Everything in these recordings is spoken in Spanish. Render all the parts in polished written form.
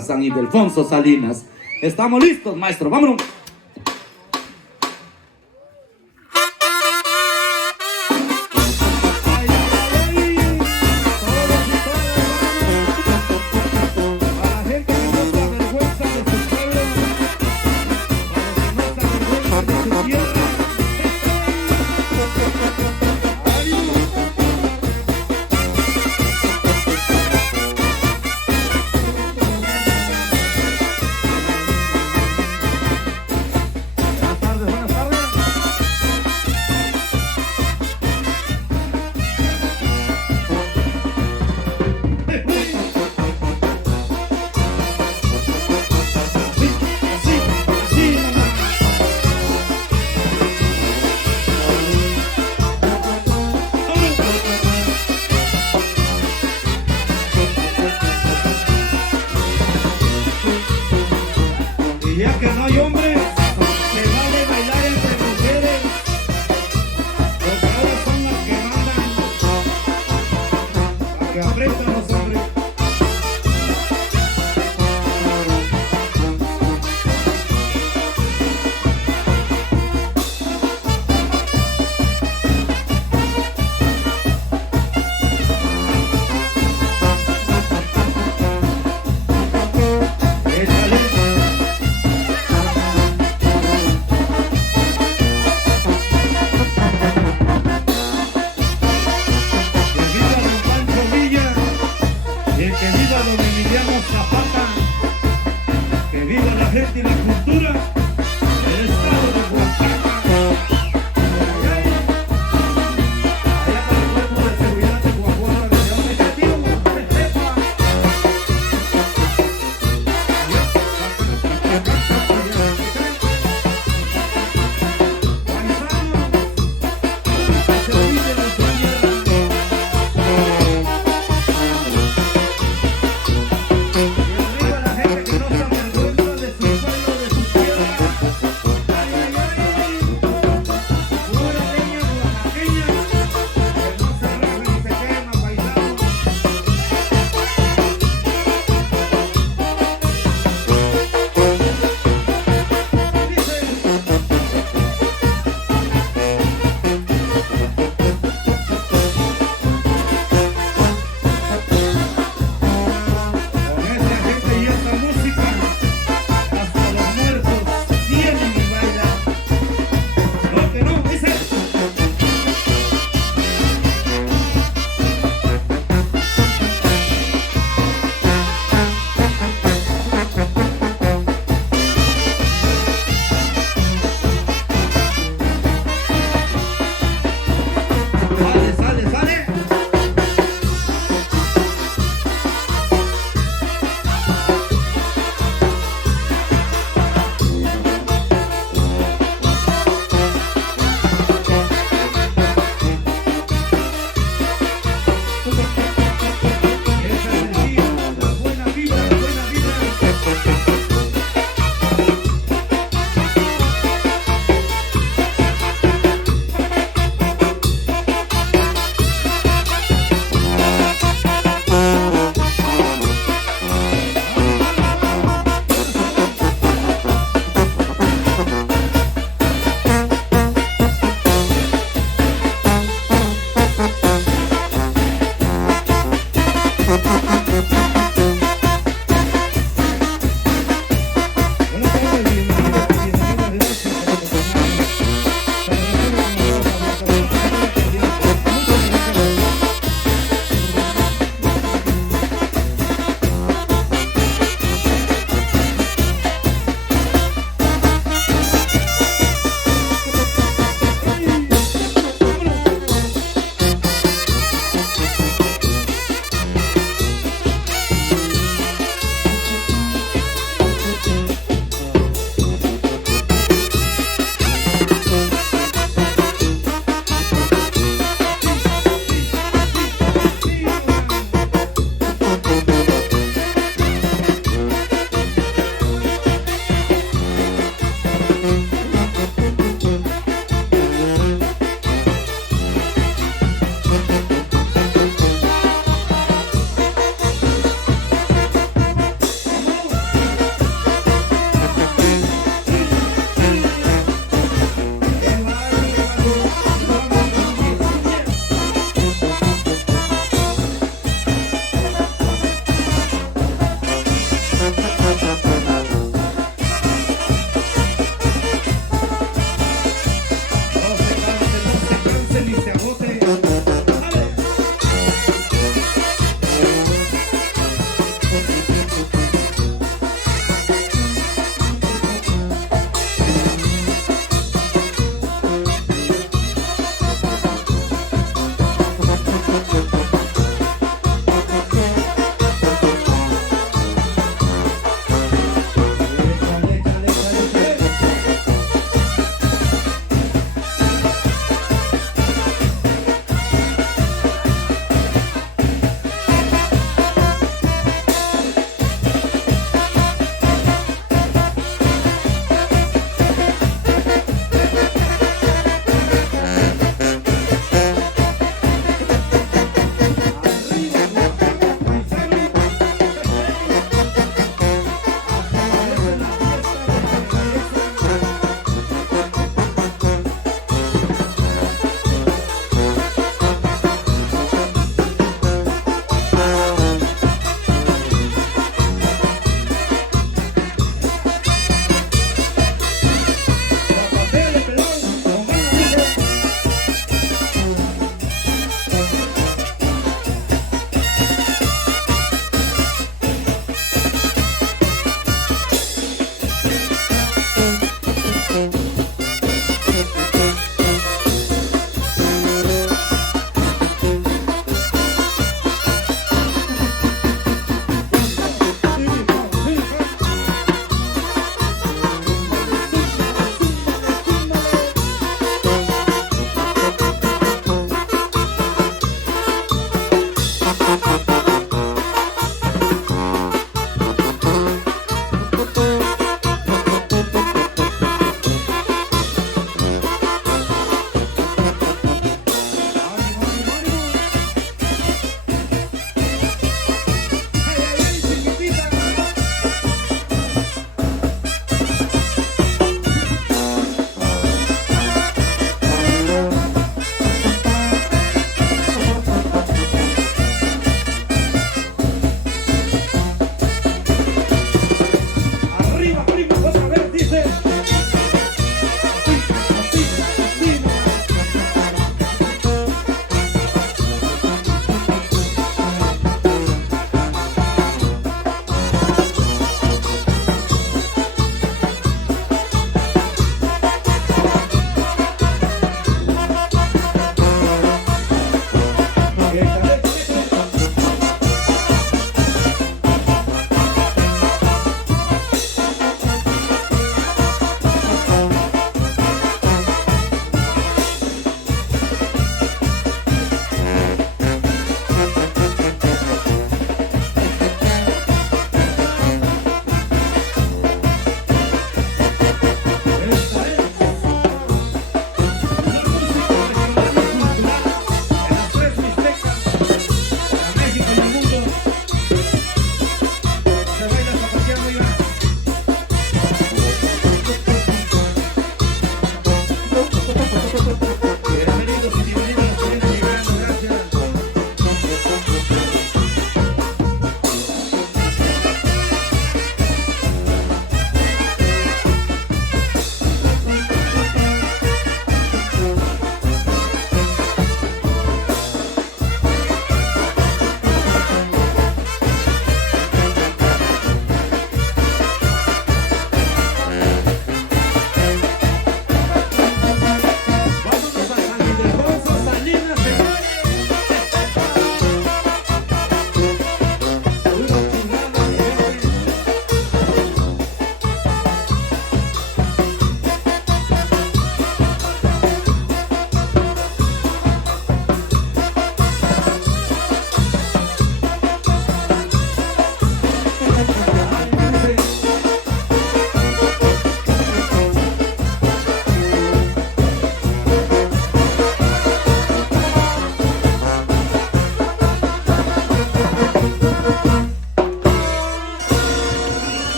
San Ildefonso Salinas. Estamos listos, maestro, vámonos. Ya que no hay hombres, se vale bailar entre mujeres, porque ahora son las que mandan, para que aprendan los hombres. Que viva don Emiliano Zapata, que viva la gente y la cultura del estado de Oaxaca. Allá para el cuerpo de seguridad de Oaxaca, desde donde te digo, con esa gente y esta música.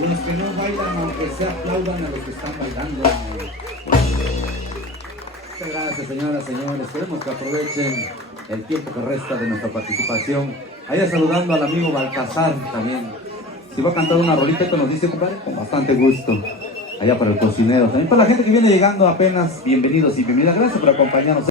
Los que no bailan, aunque se aplaudan a los que están bailando. Muchas gracias, señoras, señores. Esperemos que aprovechen el tiempo que resta de nuestra participación. Allá saludando al amigo Balcazar también. Si va a cantar una rolita que nos dice, compadre, con bastante gusto. Allá para el cocinero. También para la gente que viene llegando apenas, bienvenidos y bienvenidas. Gracias por acompañarnos.